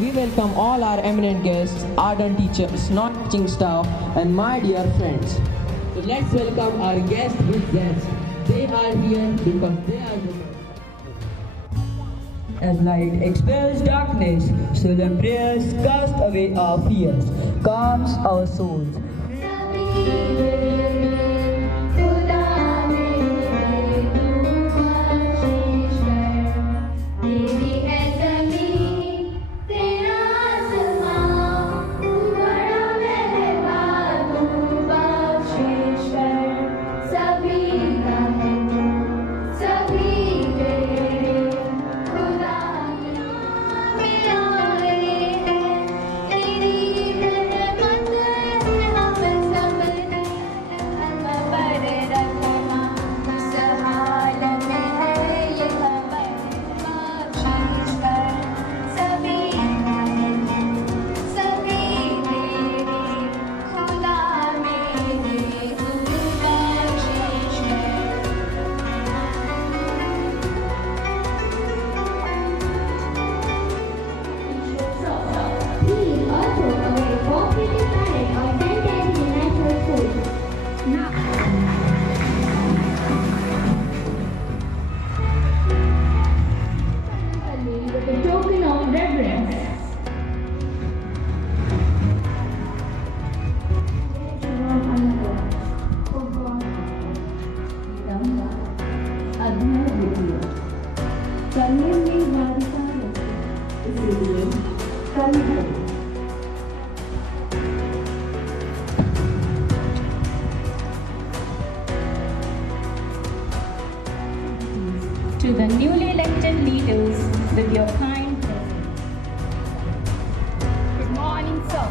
we welcome all our eminent guests, ardent teachers, non-teaching staff, and my dear friends. So let's welcome our guests with zest. They are here because they are women. As light expels darkness, solemn prayers cast away our fears, calms our souls. To the newly elected leaders with your kind presence. Good morning, sir.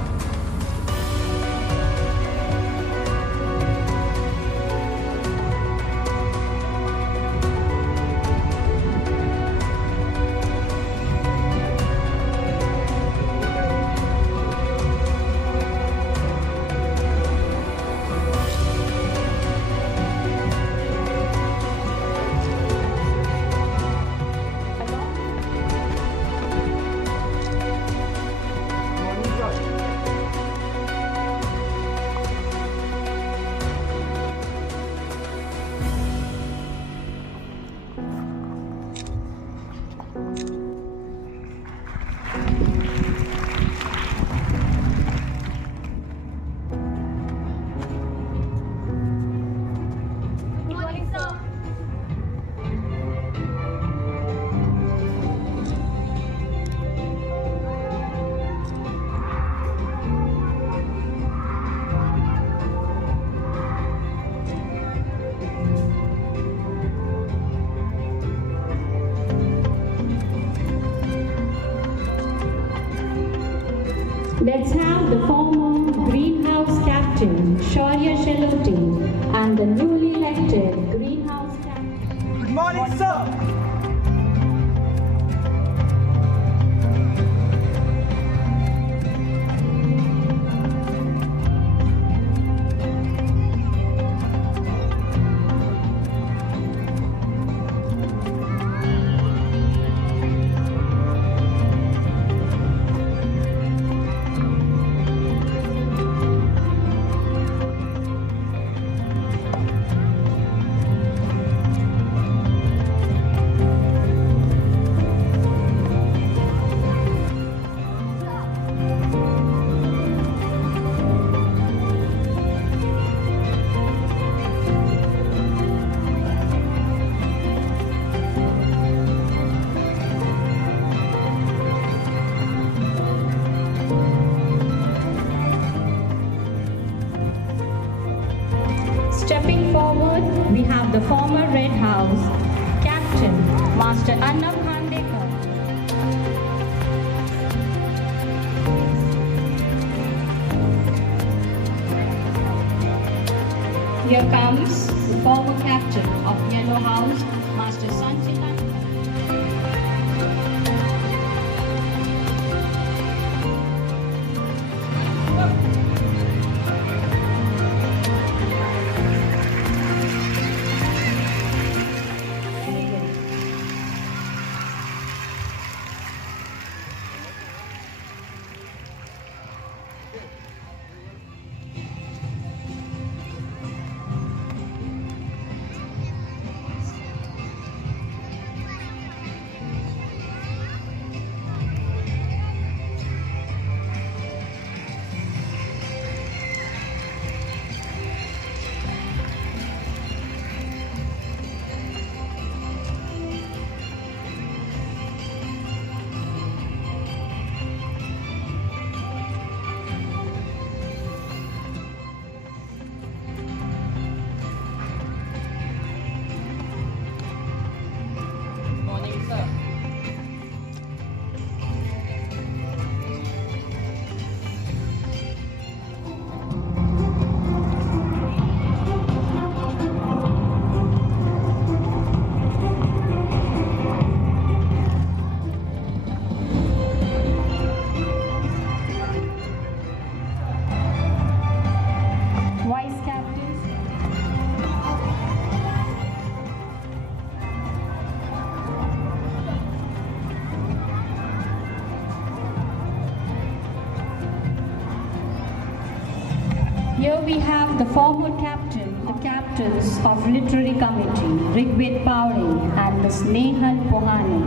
Let's have the former greenhouse captain, Shaurya Shaloti, and the newly elected greenhouse captain. Good morning, sir. Stepping forward, we have the former Red House captain, Master Anna Khandekar. Here comes the former captain of Yellow House, Master Sanchita. Vice captains, here we have the former captain, the captains of literary committee, Rigved Pauri and Ms. Nehal Pohane.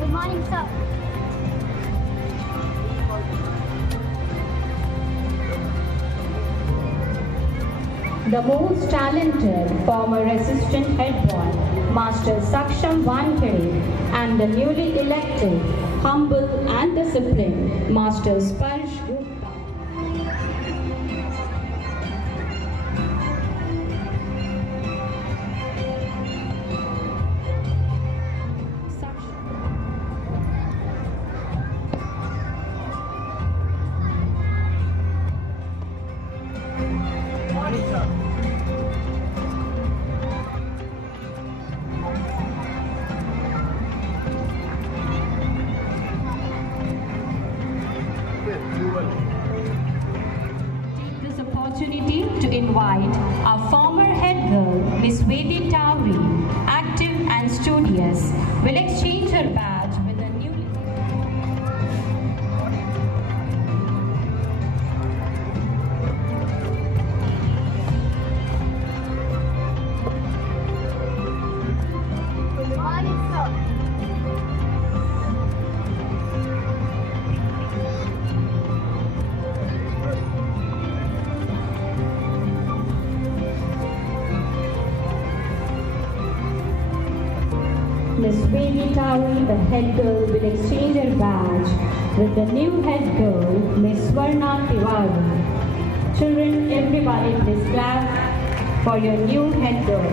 Good morning, sir. The most talented former assistant head boy, Master Saksham Wankade, and the newly elected, humble and disciplined, Master Sash. Take this opportunity to invite our former head girl, Miss Vedi Tauri, active and studious, will exchange her badge with a newly. Good morning, sir. Miss Vedi Tauri, the head girl, will exchange her badge with the new head girl, Miss Swarna Tiwari. Children, everybody please clap for your new head girl.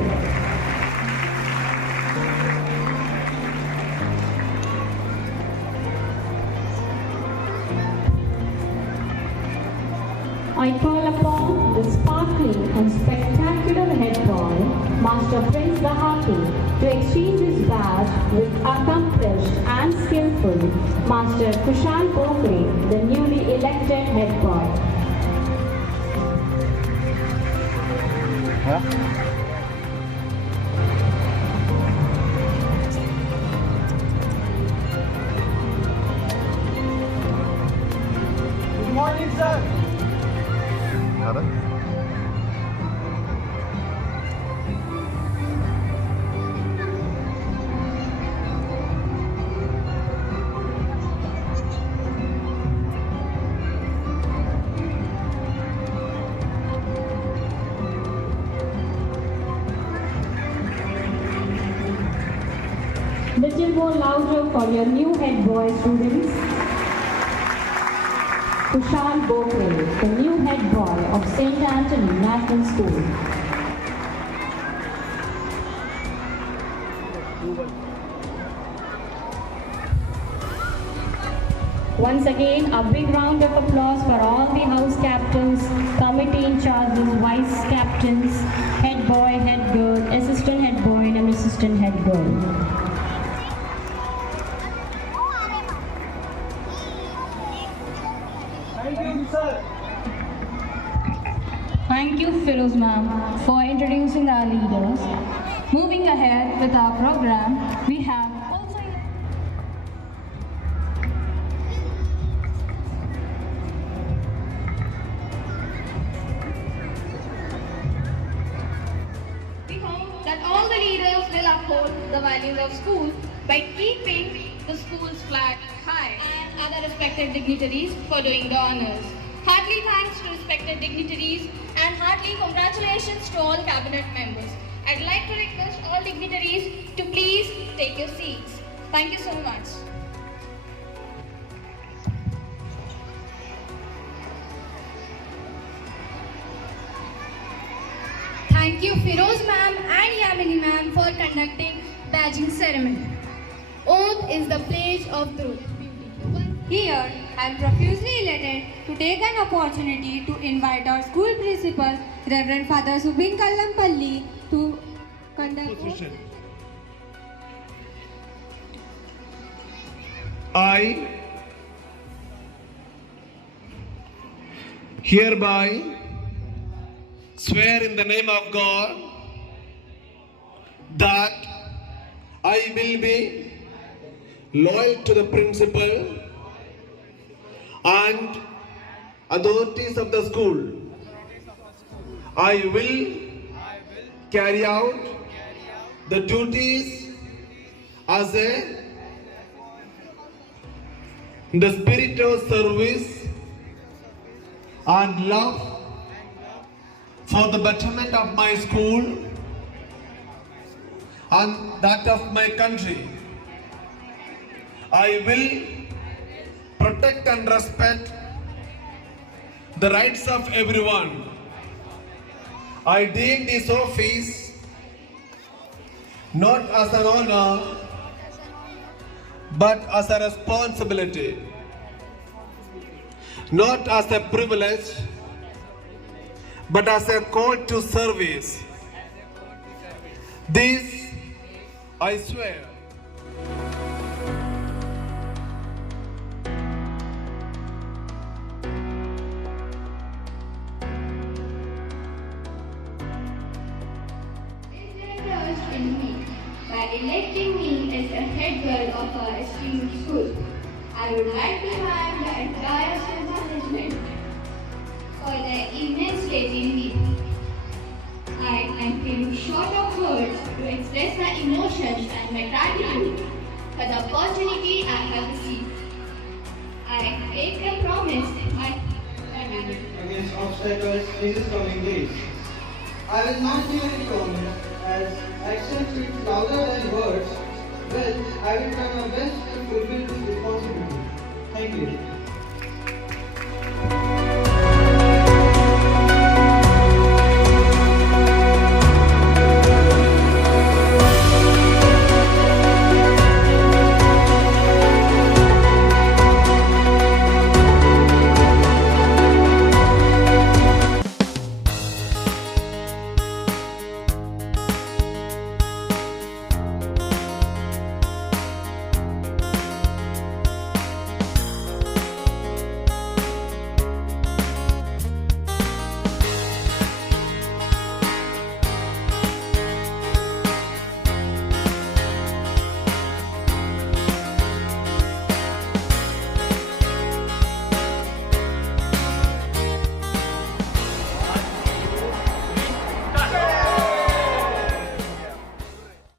I call upon the sparkling and spectacular head boy, Master Prince Dahati, to exchange his badge with accomplished and skillful Master Kushal Bokre, the newly elected head boy. Good morning, sir. Little more louder for your new head boy students. Kushal Bokre, the new head boy of St. Antony National School. Once again, a big round of applause for all the house captains, committee in charges, vice captains, head boy, head girl, assistant head boy, and assistant head girl. Thank you, sir. Thank you, Firoz ma'am, for introducing our leaders. Moving ahead with our program, we have also. We hope that all the leaders will uphold the values of school by keeping the school's flag high, and other respected dignitaries for doing the honors. Heartily thanks to respected dignitaries and heartily congratulations to all cabinet members. I'd like to request all dignitaries to please take your seats. Thank you so much. Thank you Firoz ma'am and Yamini ma'am for conducting badging ceremony. Oath is the pledge of truth. Here, I am profusely elated to take an opportunity to invite our school principal, Reverend Father Subin Kallampalli, to conduct oath. I hereby swear in the name of God that I will be loyal to the principal and authorities of the school. I will carry out the duties as in the spirit of service and love for the betterment of my school and that of my country. I will protect and respect the rights of everyone. I take this office not as an honor but as a responsibility, not as a privilege but as a call to service. This I swear. In me by electing me as the head girl of our esteemed school. I would like to thank the entire school management for their immense faith in me. I am feeling short of words to express my emotions and my gratitude for the opportunity I have received. I take the promise against obstacles in this coming days. I will not give any promise, as action speaks louder than words. Well, I will try my best to fulfill this responsibility. Thank you.